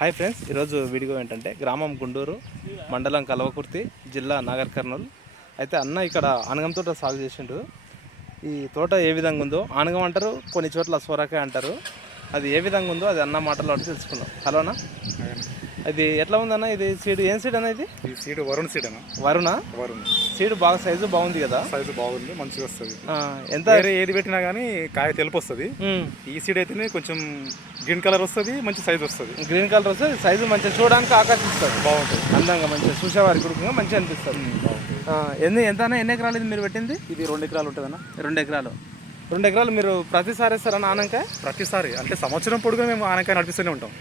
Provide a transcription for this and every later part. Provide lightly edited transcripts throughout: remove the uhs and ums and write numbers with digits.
Hi friends, ఈరోజు video ఏంటంటే గ్రామం గుండూరు, మండలం కల్వకుర్తి, జిల్లా నాగర్ కర్నూల్. అయితే అన్న ఇక్కడ ఆనగం తోట సాగు చేసిండు. ఈ తోట ఏ విధంగా ఉందో, ఆనగం అంటారు, కొన్ని చోట్ల సొరకాయ అంటారు. అది ఏ విధంగా ఉందో అది అన్న మాటలు అడిగి తెలుసుకుందాం. హలో అన్న, అది ఎట్లా ఉందన్న? ఇది సీడ్ ఏం సీడ్ అన్న? ఇది సీడ్ వరుణ్ సీడ్ అన్న. వరుణ సీడ్ బాగా సైజు బాగుంది కదా? సైజు బాగుంది, మంచిగా వస్తుంది. ఎంత ఏది పెట్టినా కానీ కాయ తెలుపు వస్తుంది. ఈ సీడ్ అయితేనే కొంచెం గ్రీన్ కలర్ వస్తుంది, మంచి సైజు వస్తుంది. గ్రీన్ కలర్ వస్తుంది, సైజు మంచిగా చూడడానికి ఆకర్షిస్తుంది, బాగుంటుంది, అందంగా మంచిగా చూసేవారికి కూడా మంచిగా అనిపిస్తుంది. ఎంత ఎన్ని ఎకరాలు ఇది మీరు పెట్టింది? ఇది 2 ఎకరాలు ఉంటుంది అన్న. 2 ఎకరాలు. 2 ఎకరాలు మీరు ప్రతిసారి వేస్తారన్న ఆనకాయ? ప్రతిసారి అంటే సంవత్సరం పొడుగు మేము ఆనకాయ నడిపిస్తూనే ఉంటాం.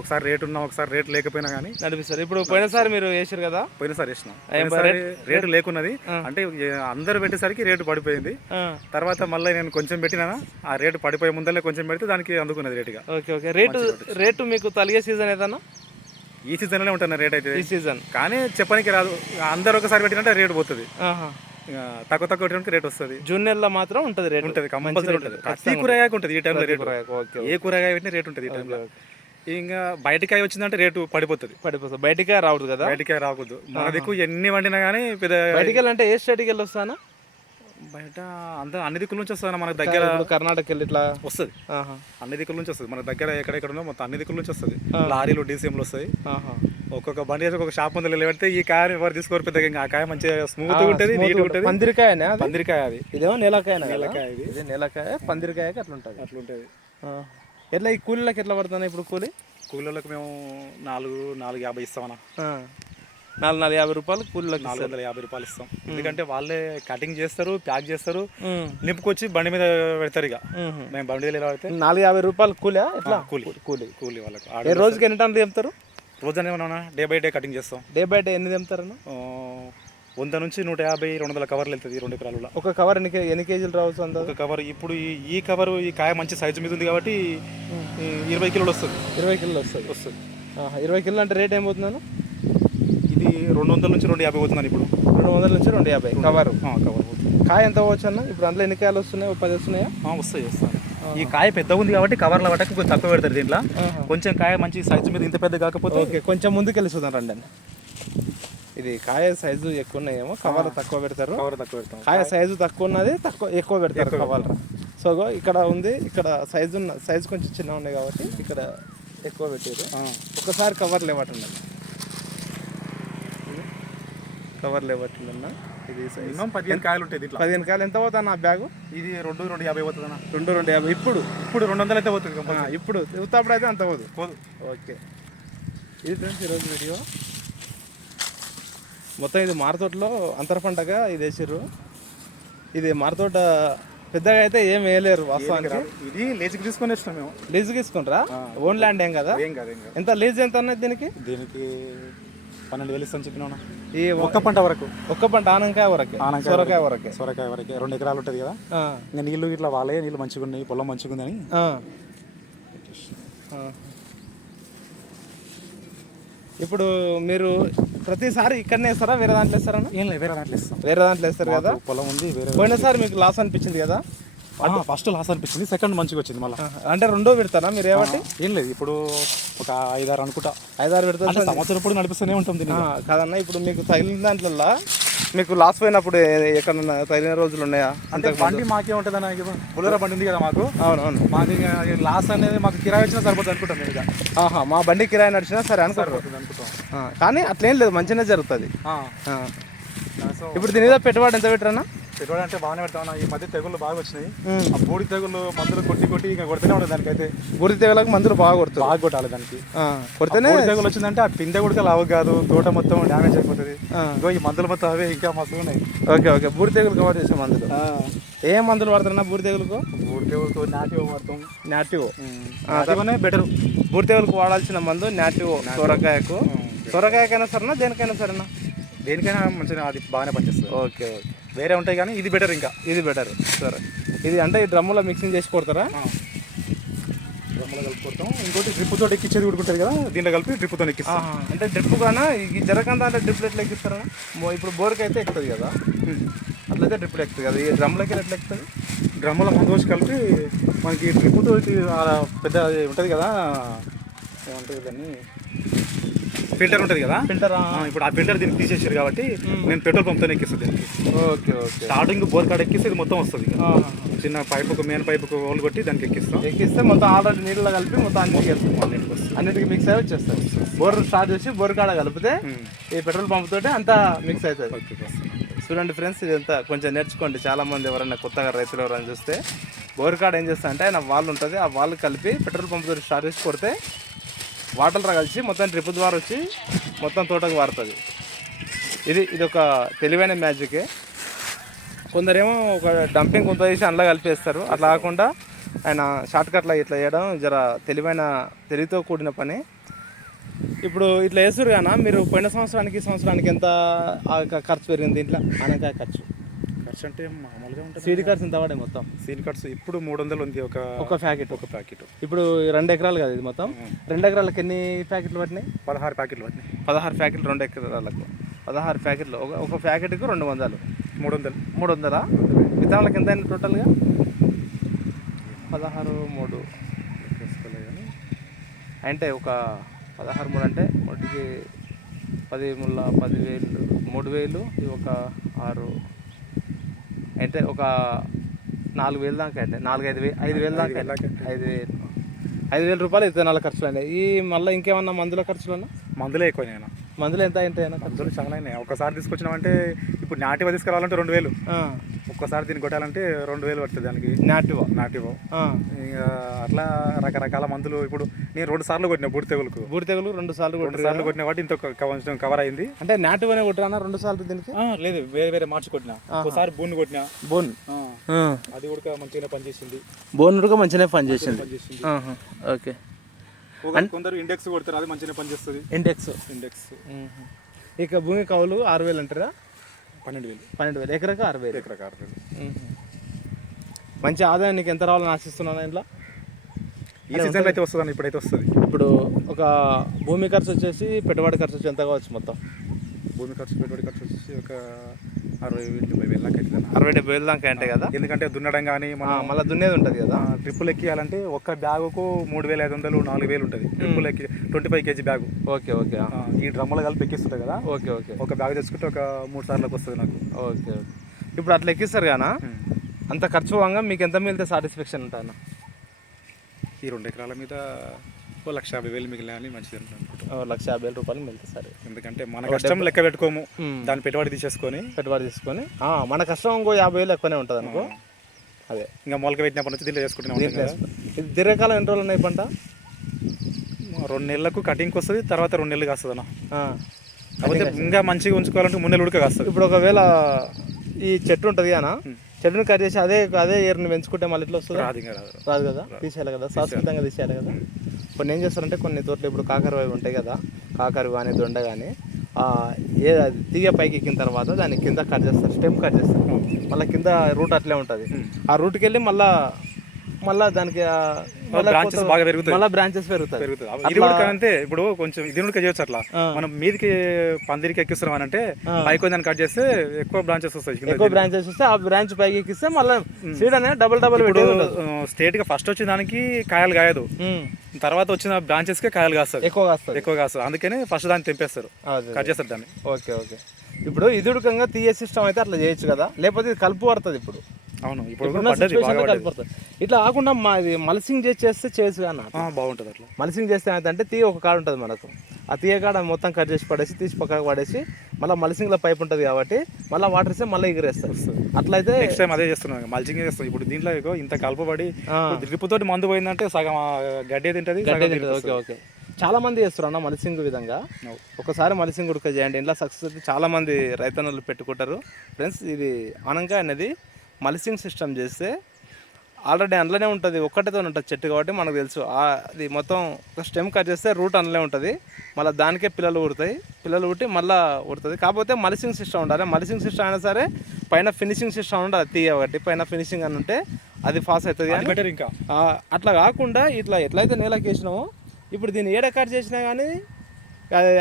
ఒకసారి రేటు ఉన్నా, ఒకసారి రేటు లేకపోయినా కానీ నడిపిస్తారు. ఇప్పుడు పోయినసారి మీరు వేసారు కదా? పోయినసారి వేసినాం. రేటు లేకున్నది అంటే అందరు పెట్టేసరికి రేటు పడిపోయింది. తర్వాత మళ్ళీ నేను కొంచెం పెట్టినా, ఆ రేటు పడిపోయే ముందరే కొంచెం పెడితే దానికి అందుకున్నది రేటుగా. Okay okay. రేటు మీకు తలిగే సీజన్ ఏదన్నా? ఈ సీజన్లోనే ఉంటుంది రేట్ అయితే. ఈ సీజన్ కానీ చెప్పడానికి రాదు. అందరు ఒకసారి పెట్టినంటే రేటు పోతుంది, తక్కువ పెట్టడానికి రేట్ వస్తుంది. జూన్ నెలలో మాత్రం ఉంటుంది రేట్, ఉంటుంది కంపల్సరీ ఉంటుంది. ప్రతి కూరగాయకు ఉంటుంది ఈ టైంలో రేటు. ఏ కూరగాయ పెట్టినా రేట్ ఉంటుంది ఈ టైంలో. ఇంకా బయటకాయ వచ్చిందంటే రేటు పడిపోతుంది. బయటకాయ రావద్దు కదా? బయటకాయ రాకూడదు. మన దిక్కు ఎన్ని వండినా కానీ పెద్ద బయటకెళ్ళి అంటే ఏ స్టేట్కి వెళ్ళి వస్తానా? బయట అంతా అన్ని దిక్కుల నుంచి వస్తుంది. మన దగ్గర కర్ణాటక వెళ్ళి ఇట్లా వస్తుంది, అన్ని దిక్కుల నుంచి వస్తుంది. మన దగ్గర ఎక్కడెక్కడ ఉందో మొత్తం అన్ని దిక్కుల నుంచి వస్తుంది. లారీలు డీసీఎంలు వస్తాయి. ఒక్కొక్క బండి వేసి ఒక్కొక్క షాప్ ముందు నిలబెడితే ఈ కాయ ఎవరు తీసుకోరు పెద్దగా. ఆ కాయ మంచిగా స్మూత్ ఉంటుంది, నీట్ ఉంటుంది. పందిరికాయ అది. ఇదేమో నీలకాయ. ఇది నీలకాయ, పందిరికాయకి అట్లుంటుంది. అట్లుంటుంది. ఎట్లా ఈ కూలీలకు ఎట్లా పడుతున్నాయి ఇప్పుడు? కూలీలకు మేము 450 ఇస్తామన్నా. 450 రూపాయలు కూలీలకు. 450 రూపాయలు ఇస్తాం. ఎందుకంటే వాళ్ళే కటింగ్ చేస్తారు, ప్యాక్ చేస్తారు, నింపుకొచ్చి బండి మీద పెడతారు. ఇక మేము బండి మీద పెడితే 450 రూపాయలు కూలీ. ఎట్లా కూలీ వాళ్ళకి? రోజుకి ఎన్ని టన్నులు తెంపుతారు? రోజనే ఏమన్నా డే బై డే కటింగ్ చేస్తాం. డే బై డే ఎన్ని తెంపుతారన్నా? 100 నుంచి 150, 200 కవర్లు వెళ్తుంది 2 ఎకరాలలో. ఒక కవర్ ఎన్ని కేజీలు రావచ్చు? ఒక కవర్ ఇప్పుడు ఈ కవర్, ఈ కాయ మంచి సైజు మీద ఉంది కాబట్టి 20 కిలోలు వస్తుంది. 20 కిలోలు వస్తుంది. 20 కిలోలు అంటే రేట్ ఏం పోతున్నాను? ఇది 200 నుంచి 250 పోతున్నాను ఇప్పుడు. 200 నుంచి 250 కవర్. కాయ ఎంత పోవచ్చు అన్న? ఇప్పుడు అందులో ఎన్ని కాయలు వస్తున్నాయి? 10 వస్తున్నాయా? వస్తాయి. ఈ కాయ పెద్దగా ఉంది కాబట్టి కవర్ల పట్టక కొంచెం తక్కువ పెడతారు. దీంట్లో కొంచెం కాయ మంచి సైజు మీద ఇంత పెద్ద కాకపోతే ఓకే, కొంచెం ముందుకు వెళ్ళి చూద్దాం రండి. ఇది కాయ సైజు ఎక్కువ ఉన్నాయేమో, కవర్లు తక్కువ పెడతారు. కాయ సైజు తక్కువ ఉన్నది ఎక్కువ పెడతారు కవర్లు. సో ఇక్కడ ఉంది, ఇక్కడ సైజు కొంచెం చిన్న ఉన్నాయి కాబట్టి ఇక్కడ ఎక్కువ పెట్టారు. ఒకసారి కవర్లు ఇవ్వటండి, కవర్లు ఇవ్వట్లేదన్న. ఇది 15 కాయలు ఉంటాయి. 15 కాయలు ఎంత పోతా నా బ్యాగు? ఇది 250 పోతుంది అన్న. 250. ఇప్పుడు 200 అయితే పోతుంది. ఇప్పుడు ఉత్తప్పుడు అయితే అంత పోదు. ఓకే, ఇది ఫ్రెండ్స్ ఈరోజు వీడియో. మొత్తం ఇది మారతోటలో అంతర పంటగా ఇది వేసారు. ఇది మారతోట పెద్దగా అయితే ఏం వేయలేరు వాస్తవానికి. ఇది లీజుకి తీసుకొని వచ్చినాం మేము. లీజుకి తీసుకుంటారా? ఓన్ ల్యాండ్ ఏం కదా? ఎంత లీజ్ ఎంత అన్నది దీనికి? 12,000 ఇస్తాను చెప్పినా. ఈ ఒక్క పంట వరకు? ఒక్క పంట ఆనకాయ వరకే, సొరకాయ వరకే. 2 ఎకరాలు ఉంటుంది కదా. ఇంకా నీళ్ళు ఇట్లా వాళ్ళే నీళ్ళు మంచిగా ఉన్నాయి, పొలం మంచిగా ఉందని. ఇప్పుడు మీరు ప్రతిసారి ఇక్కడనే వేస్తారా, వేరే దాంట్లో వేస్తారా? ఏం లేదు, వేరే దాంట్లో వేస్తాం. వేరే దాంట్లో వేస్తారు కదా, పొలం ఉంది. పోయినసారి మీకు లాస్ అనిపించింది కదా? ఫస్ట్ లాస్ అనిపించింది, సెకండ్ మంచిగా వచ్చింది మళ్ళీ. అంటే రెండో పెడతారా మీరు? ఏమంటే ఏం లేదు, ఇప్పుడు ఒక 5-6 అనుకుంటా. 5-6 పెడతారు. సంవత్సరం ఇప్పుడు నడిపిస్తూనే ఉంటుంది కదన్నా. ఇప్పుడు మీకు తగిలిన దాంట్లో మీకు లాస్ పోయినప్పుడు ఎక్కడన్నా తగిలిన రోజులు ఉన్నాయా? అంటే బండి మాకే ఉంటుంది అన్న. బుల్లెరో బండి ఉంది కదా మాకు. అవునవును. మాకు లాస్ అనేది మాకు కిరాయి వచ్చినా సరిపోతుంది అనుకుంటాం మేము. మా బండి కిరాయి నడిచినా సరే అనుకుంటాం. కానీ అట్లేం లేదు, మంచిగానే జరుగుతుంది. ఇప్పుడు దీని మీద పెట్టుబడి ఎంత పెట్టరన్నా? పెట్టుబడి అంటే బాగానే పెడతామన్నా. ఈ మధ్య తెగుళ్ళు బాగా వచ్చినాయి. ఆ బూడి తెగుళ్ళు మందులు కొట్టి ఇంకా కొడుతూనే ఉంటుంది దానికైతే. బూడి తెగులకు మందులు బాగా కొట్టాలి దానికి. కొడితేనే తెగులు వచ్చిందంటే ఆ పిందె కూడా లావు కాదు, తోట మొత్తం డ్యామేజ్ అయిపోతుంది. ఈ మందులు మొత్తం అవే ఇంకా మస్తు ఉన్నాయి. ఓకే. బూడి తెగులు కవర్ చేసే మందులు ఏ మందులు వాడతారన్నా? బూడి తెగులకు నాటివో వాడతాం. నాటివో బెటర్. బూడి తెగులకు వాడాల్సిన మందు నాటివో. సొరకాయకైనా సరేనా, దేనికైనా సరేనా? దేనికైనా మంచిగా అది బాగానే పనిచేస్తుంది. ఓకే. వేరే ఉంటాయి కానీ ఇది బెటర్. ఇంకా ఇది బెటర్. సరే, ఇది అంటే ఈ డ్రమ్ములో మిక్సింగ్ చేసి కొడతారా? డ్రమ్ములో కలిపి కొడతాం. ఇంకోటి డ్రిప్ తోటి ఎక్కించేది కూడా ఉంటుంది కదా, దీంట్లో కలిపి డ్రిప్ తోటి ఎక్కిస్తాం. అంటే డ్రిప్ కానా ఈ జరగంతా అంటే డ్రిప్ ఎట్లా ఎక్కిస్తారా? ఇప్పుడు బోర్కి అయితే ఎక్కుతుంది కదా, అట్లయితే డ్రిప్ ఎక్కుతుంది కదా. ఈ డ్రమ్లోకి ఎట్లా ఎక్కుతుంది? డ్రమ్ములో మందు వచ్చి కలిపి మనకి డ్రిప్ తోటి పెద్ద ఉంటుంది కదా, ఏమంటారు దాన్ని, ఫిల్టర్ ఉంటుంది కదా, ఫిల్టర్. ఇప్పుడు ఆ ఫిల్టర్ దీనికి తీసేసారు కాబట్టి నేను పెట్రోల్ పంప్తో ఎక్కిస్తాను దీనికి. Okay okay. స్టార్టింగ్ బోర్ కాడ ఎక్కిస్తే ఇది మొత్తం వస్తుంది. చిన్న పైపుకు మెయిన్ పైపుకు హోల్ కొట్టి దానికి ఎక్కిస్తే మొత్తం ఆల్రెడీ నీళ్ళలో కలిపి మొత్తం అన్నిటికి మిక్స్ అయ్యి వచ్చేస్తుంది. బోర్ స్టార్ట్ చేసి బోర్ కాడ కలిపితే ఈ పెట్రోల్ పంప్ తోటి అంతా మిక్స్ అవుతుంది. చూడండి ఫ్రెండ్స్, ఇదంతా కొంచెం నేర్చుకోండి. చాలామంది ఎవరైనా కొత్తగా రైతులు ఎవరైనా చూస్తే బోర్ కాడ ఏం చేస్తా అంటే ఆయన వాల్ ఉంటుంది, ఆ వాల్ కలిపి పెట్రోల్ పంప్ తోటి స్టార్ట్ చేసి కొడితే వాటర్లో కలిసి మొత్తం డ్రిప్ ద్వారా వచ్చి మొత్తం తోటకు వారుతుంది. ఇది ఒక తెలివైన మ్యాజికే. కొందరేమో ఒక డంపింగ్ కొంత చేసి అందులో కలిపేస్తారు. అట్లా కాకుండా ఆయన షార్ట్ కట్లో ఇట్లా చేయడం జర తెలివితో కూడిన పని. ఇప్పుడు ఇట్లా వేస్తారు కానీ మీరు పోయిన సంవత్సరానికి ఎంత ఖర్చు పెరిగింది ఇంట్లో ఆనకాయ ఖర్చు అంటే మామూలుగా ఉంటుంది. సీడ్ ఖర్చు ఎంత పడే మొత్తం? సీడ్ ఖర్చు ఇప్పుడు 300 ఉంది ఒక ప్యాకెట్. ఇప్పుడు 2 ఎకరాలు కదా ఇది మొత్తం. 2 ఎకరాలకు ఎన్ని ప్యాకెట్లు పట్టినాయి? 16 ప్యాకెట్లు పట్టినాయి. 16 ప్యాకెట్లు 2 ఎకరాలకు 16 ప్యాకెట్లు. ఒక ప్యాకెట్కు 200. 300 విత్తనాలకు ఎంత అయింది టోటల్గా? 16 3 అంటే ఒక 16 3 అంటే మొదటికి 10 ముళ్ళ 10,000 3,000, ఇది ఒక 6 అంటే ఒక 4,000 దాకా. అంటే 5,000 దాకా. 5,000 రూపాయలు విత్తనాల ఖర్చులు అయినాయి. ఈ మళ్ళీ ఇంకేమన్నా మందుల ఖర్చులు? మందులే ఎక్కువ. నేను మందులు ఎంత ఉంటాయన్నా? మందులు చాలా అయినాయి. ఒకసారి తీసుకొచ్చినామంటే ఇప్పుడు నాటివ తీసుకురావాలంటే 2,000. ఒక్కసారి దీన్ని కొట్టాలంటే 2,000 పడుతుంది దానికి. నాటివ అట్లా రకరకాల మందులు. ఇప్పుడు నేను 2 సార్లు కొట్టినా బూడి తెగులుకు. 2 సార్లు కొట్టిన వాటి ఇంత కొంచెం కవర్ అయింది. అంటే నాటివ్ అనే కొట్టినా 2 సార్లు దీనికి? లేదు, వేరే మార్చి కొట్టినా. ఒకసారి బోన్ కొట్టినా. అది కూడా మంచిగానే పనిచేసింది. బోన్ కూడా మంచిగానే పనిచేసింది. ఓకే. కొందరు ఇండెక్స్ కొడతారు, అది మంచిగా పనిచేస్తుంది. ఇండెక్స్ ఇక భూమి కవులు 6,000 అంటారా? 12,000 ఎకరకు 6,000. మంచి ఆదాయం నీకు ఎంత రావాలని ఆశిస్తున్నాను ఇంట్లో? ఈ సీజన్లో అయితే వస్తుందని ఇప్పుడైతే వస్తుంది. ఇప్పుడు ఒక భూమి ఖర్చు వచ్చేసి పెట్టుబడి ఖర్చు వచ్చి ఎంత కావచ్చు మొత్తం? భూమి ఖర్చు పెట్టుబడి ఖర్చు వచ్చేసి ఒక 60,000-70,000 దాకా అవుతుంది. 60,000-70,000 దాకా అంటే కదా. ఎందుకంటే దున్నడం కానీ మళ్ళీ దున్నేది ఉంటుంది కదా. ట్రిప్పులు ఎక్కియాలంటే ఒక్క బ్యాగుకు 3,500 4,000 ఉంటుంది. ట్రిప్పులు ఎక్కి 25 kg బ్యాగు. ఓకే. ఈ డ్రమ్ములు కలిపి ఎక్కిస్తుంటాయి కదా. ఓకే. ఒక బ్యాగ్ తెచ్చుకుంటే ఒక 3 సార్లకు వస్తుంది నాకు. ఓకే. ఇప్పుడు అట్లా ఎక్కిస్తారు కానీ అంత ఖర్చు పోగా మీకు ఎంత మిగిలితే సాటిస్ఫాక్షన్ ఉంటాను? ఈ 2 ఎకరాల మీద 1,50,000 మిగిలిన మంచిది అనుకుంటున్నాను. 1,50,000 రూపాయలు మిగిలితే సరే. ఎందుకంటే మన కష్టం లెక్క పెట్టుకోము, దాన్ని పెట్టుబడి తీసుకొని మన కష్టం ఇంకో 50,000 ఎక్కువనే ఉంటుంది అనుకో. అదే ఇంకా మొలక పెట్టినప్పటి నుంచి దీంట్లో చేసుకుంటున్నాం. ఇది దీర్ఘకాలం ఎన్ని రోజులు ఉన్నాయి పంట? 2 నెలలకు కటింగ్కి వస్తుంది, తర్వాత 2 నెలలు కాస్తుంది అన్న. కాకపోతే ఇంకా మంచిగా ఉంచుకోవాలంటే 3 నెలలు ఉడక కాస్తుంది. ఇప్పుడు ఒకవేళ ఈ చెట్టు ఉంటుంది అన్న, చెట్టుని కట్ చేసి అదే ఏరుని పెంచుకుంటే మళ్ళీ ఇట్లా వస్తుంది? రాదు కదా, తీసేయాలి కదా, శాశ్వతంగా తీసేయాలి కదా. కొన్ని ఏం చేస్తారంటే కొన్ని తోటలు ఇప్పుడు కాకర ఉంటాయి కదా, కాకర కానీ దొండ కానీ తీగ పైకి ఎక్కిన తర్వాత దాన్ని కింద కట్ చేస్తారు, స్టెమ్ కట్ చేస్తారు. మళ్ళీ కింద రూట్ అట్లే ఉంటుంది. ఆ రూట్కి వెళ్ళి మళ్ళీ దానికి బ్రాంచెస్ పెరుగుతాయి. ఇది కూడా అంతే. ఇప్పుడు కొంచెం ఇది కూడా చేయొచ్చు. అట్లా మనం మీదికి పందిరికి ఎక్కిస్తున్నాం అని అంటే పైకి దాన్ని కట్ చేస్తే ఎక్కువ బ్రాంచెస్ వస్తాయి. ఆ బ్రాంచ్ పైకి ఎక్కిస్తే మళ్ళీ సీడ్ అనేది డబుల్ స్ట్రేట్ గా ఫస్ట్ వచ్చిన దానికి కాయలు కాయదు, తర్వాత వచ్చిన బ్రాంచెస్ కే కాయలు కాస్తుంది, ఎక్కువ కాస్తుంది. అందుకని ఫస్ట్ దాన్ని తెంపేస్తారు, కట్ చేస్తారు దాన్ని. ఓకే. ఇప్పుడు ఇదుడుకంగా తీయ సిస్టమ్ అయితే అట్లా చేయొచ్చు కదా, లేకపోతే ఇది కలుపు పడుతుంది. ఇప్పుడు అవును, ఇప్పుడు ఇట్లా కాకుండా మల్సింగ్ చేస్తే చేయొచ్చు కానీ బాగుంటుంది. అట్లా మల్సింగ్ చేస్తే అంటే తీయ ఒక కాడ ఉంటుంది మనకు, ఆ తీయ కాడ మొత్తం కట్ చేసి పడేసి తీసి పక్కకు పడేసి మళ్ళీ మల్సింగ్లో పైప్ ఉంటుంది కాబట్టి మళ్ళీ వాటర్ ఇస్తే మళ్ళీ ఎగిరేస్తారు. అట్లయితే నెక్స్ట్ టైం అదే చేస్తున్నాం, మల్చింగ్ చేస్తాం. ఇప్పుడు దీంట్లో ఇంత కలుపబడి డ్రిప్ తోటి మందు పోయిందంటే సగం గడ్డి తింటుంది. ఓకే. చాలా మంది చేస్తారు అన్న మల్సింగ్ విధంగా. ఒకసారి మల్సింగ్ ఉడక చేయండి, ఇంట్లో సక్సెస్ అయితే చాలా మంది రైతన్నలు పెట్టుకుంటారు. ఫ్రెండ్స్, ఇది ఆనంగా అనేది మల్సింగ్ సిస్టమ్ చేస్తే ఆల్రెడీ అందులోనే ఉంటుంది, ఒక్కటితో ఉంటుంది చెట్టు కాబట్టి మనకు తెలుసు. అది మొత్తం స్టెమ్ కట్ చేస్తే రూట్ అందులో ఉంటుంది, మళ్ళీ దానికే పిల్లలు ఉట్టి మళ్ళీ ఉడుతుంది. కాకపోతే మల్సింగ్ సిస్టమ్ ఉండాలి. మల్సింగ్ సిస్టమ్ అయినా సరే పైన ఫినిషింగ్ సిస్టమ్ ఉండాలి. తీయ ఒకటి పైన ఫినిషింగ్ అని ఉంటే అది ఫాస్ట్ అవుతుంది. బెటర్ ఇంకా అట్లా కాకుండా ఎట్లయితే నేలకి వేసినామో ఇప్పుడు దీన్ని ఏడ కట్ చేసినా కానీ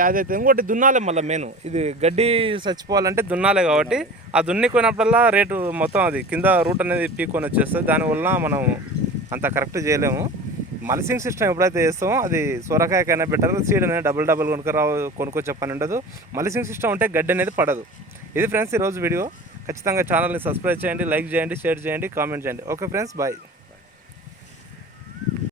అదైతే ఇంకోటి దున్నాలే. మళ్ళీ మెయిన్ ఇది గడ్డి చచ్చిపోవాలంటే దున్నాలే కాబట్టి ఆ దున్నిపోయినప్పుడల్లా రేటు మొత్తం అది కింద రూట్ అనేది పీక్కొని వచ్చేస్తుంది. దానివల్ల మనం అంత కరెక్ట్ చేయలేము. మల్చింగ్ సిస్టమ్ ఎప్పుడైతే చేస్తామో అది సొరకాయకైనా బెటర్, సీడ్ అనేది డబుల్ కొనుక్కొచ్చే పని ఉండదు. మల్చింగ్ సిస్టమ్ ఉంటే గడ్డి అనేది పడదు. ఇది ఫ్రెండ్స్ ఈరోజు వీడియో. ఖచ్చితంగా ఛానల్ని సబ్స్క్రైబ్ చేయండి, లైక్ చేయండి, షేర్ చేయండి, కామెంట్ చేయండి. Okay friends, bye.